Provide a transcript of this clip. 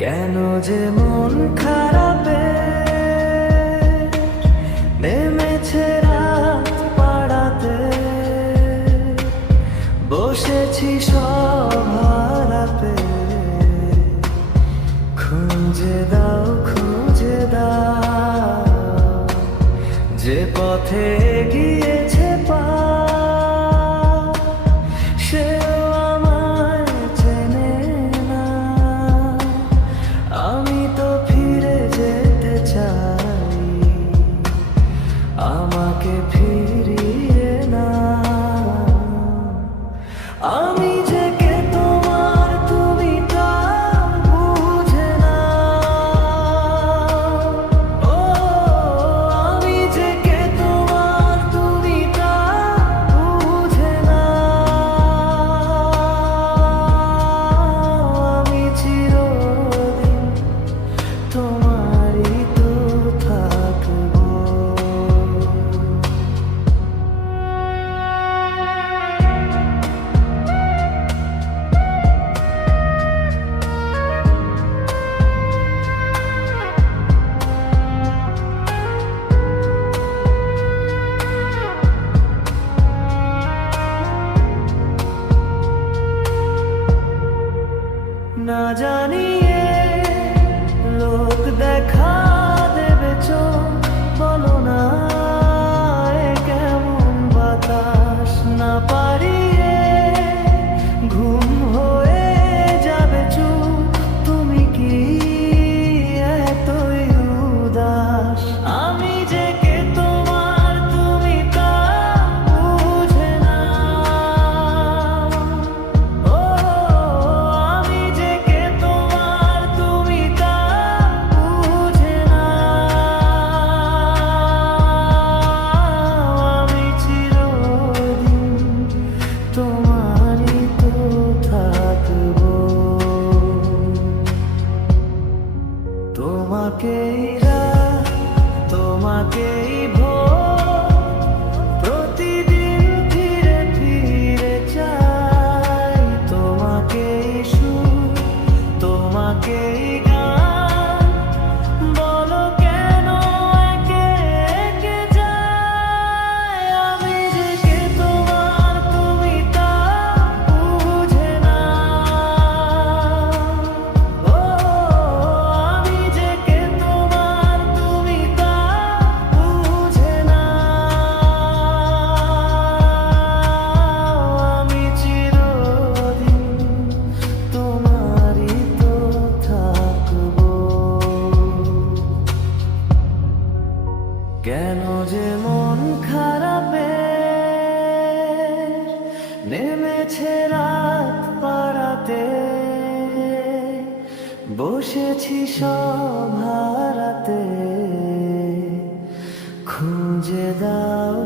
কেন যে মন খারাপে নেমেছে রাত পাড়াতে, বসেছি সব হারাতে। খুঁজে দাও যে পথে গিয়েছে পা, সেও আমায় চেনে না। আমি তো ফিরে যেতে চাই, আমাকে ফিরিয়ে না। আমি যে কে তোমার তুমি তা বুঝে না। ও আমি যে কে তোমার তুমি তা বুঝে না। আমি চিরদিন তোমারই তো থাকবো। না জানিয়ে লোক দেখা দেবে চোখ, বলো না এ কেমন বাতাস। না পারিয়ে ঘুম হয়ে যাবে চুপ, তুমি কি এতই উদাস। আমি যে কে তোমার তুমি তা বুঝে না। ও আমি যে কে তোমার তুমি তা বুঝে না। আমি চিরদিন তোমারই তো থাকবো। তোমাকেই রাত, তোমাকেই ভোর, প্রতিদিন ফিরে ফিরে চাই। তোমাকেই সুর, তোমাকেই গান, বলো কেন একে একে যায়। আমি যে কে তোমার তুমি তা বুঝে না। ও আমি যে কে তোমার তুমি তা বুঝে না। আমি চিরদিন তোমারই তো থাকবো। কেন যে মন খারাপে নেমেছে রাত পাড়াতে, বসেছি সব হারাতে। খুঁজে দাও